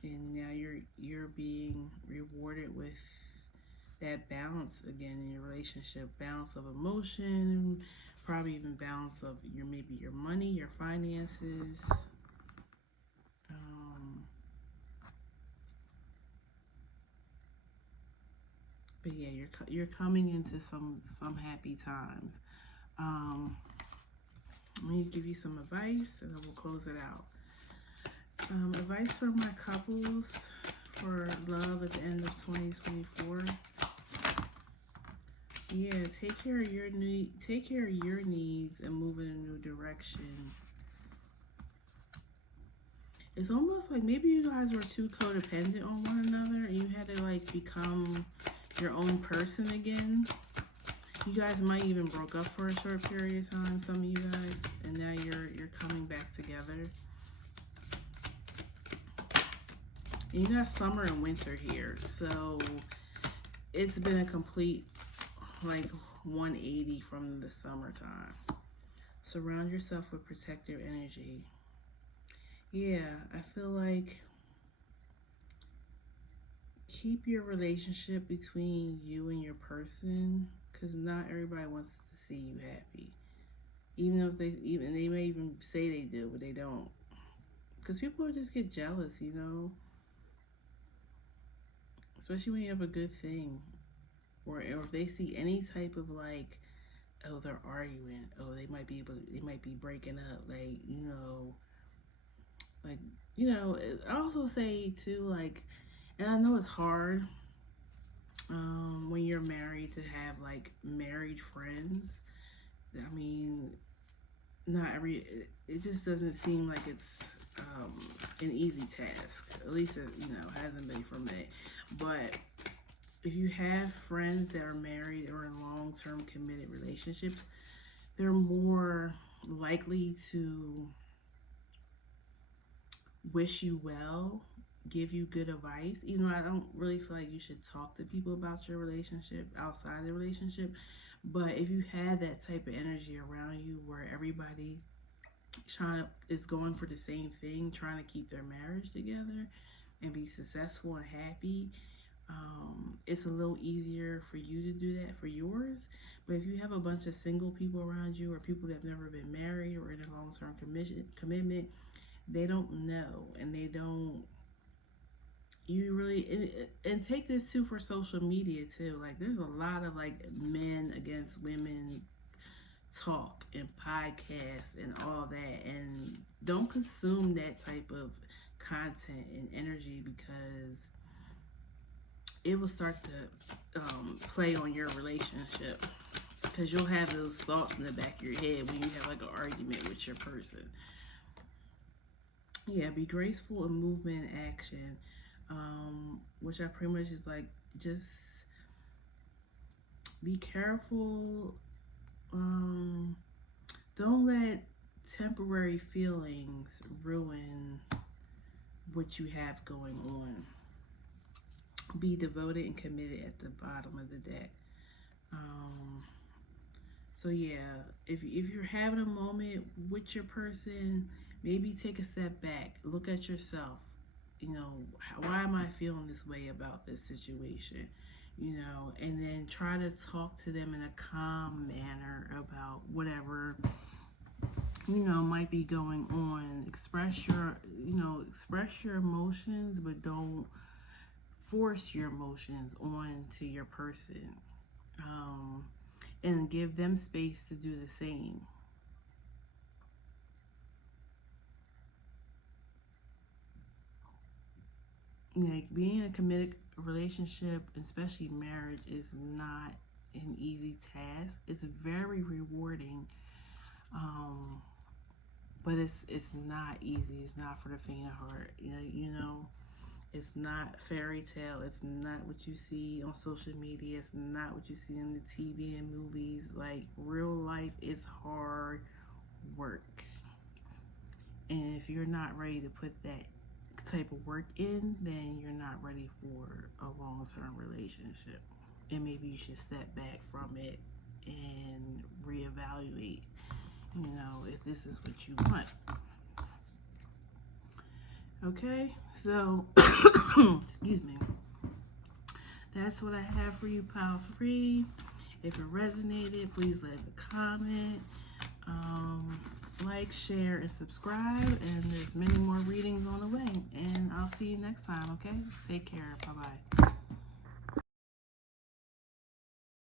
And now you're being rewarded with that balance again in your relationship. Balance of emotion, probably even balance of maybe your money, your finances. But yeah, you're coming into some happy times. Let me give you some advice and then we'll close it out. Advice for my couples for love at the end of 2024. Yeah, take care of your needs and move in a new direction. It's almost like maybe you guys were too codependent on one another and you had to like become your own person again. You guys might even broke up for a short period of time, some of you guys, and now you're coming back together. And you got summer and winter here, so it's been a complete like 180 from the summertime. Surround yourself with protective energy. Yeah, I feel like keep your relationship between you and your person, because not everybody wants to see you happy. Even if they may even say they do, but they don't. Because people just get jealous, especially when you have a good thing, or if they see any type of like, oh, they're arguing, oh, they might be breaking up, I also say too, like, And I know it's hard when you're married to have like married friends. I mean, not every, it just doesn't seem like it's an easy task. At least it, hasn't been for me. But if you have friends that are married or in long-term committed relationships, they're more likely to wish you well, give you good advice. I don't really feel like you should talk to people about your relationship outside the relationship. But if you had that type of energy around you where everybody is going for the same thing, trying to keep their marriage together and be successful and happy, it's a little easier for you to do that for yours. But if you have a bunch of single people around you or people that have never been married or in a long-term commitment, they don't know, and they don't, you really, and take this too for social media too. Like there's a lot of like men against women talk and podcasts and all that, and don't consume that type of content and energy, because it will start to play on your relationship, because you'll have those thoughts in the back of your head when you have like an argument with your person. Yeah, be graceful in movement and action, which I pretty much is like, just be careful. Don't let temporary feelings ruin what you have going on. Be devoted and committed at the bottom of the deck. So yeah, if you're having a moment with your person, maybe take a step back, look at yourself. Why am I feeling this way about this situation? And then try to talk to them in a calm manner about whatever might be going on. Express your emotions, but don't force your emotions on to your person. And give them space to do the same. Like, being in a committed relationship, especially marriage, is not an easy task. It's very rewarding, but it's not easy. It's not for the faint of heart. It's not fairy tale. It's not what you see on social media. It's not what you see in the TV and movies. Like, real life is hard work. And if you're not ready to put that type of work in, then you're not ready for a long-term relationship. And maybe you should step back from it and reevaluate, if this is what you want. Okay, so excuse me. That's what I have for you, Pile 3. If it resonated, please leave a comment. Like, share, and subscribe. And there's many more readings on the way. And I'll see you next time, okay? Take care. Bye-bye.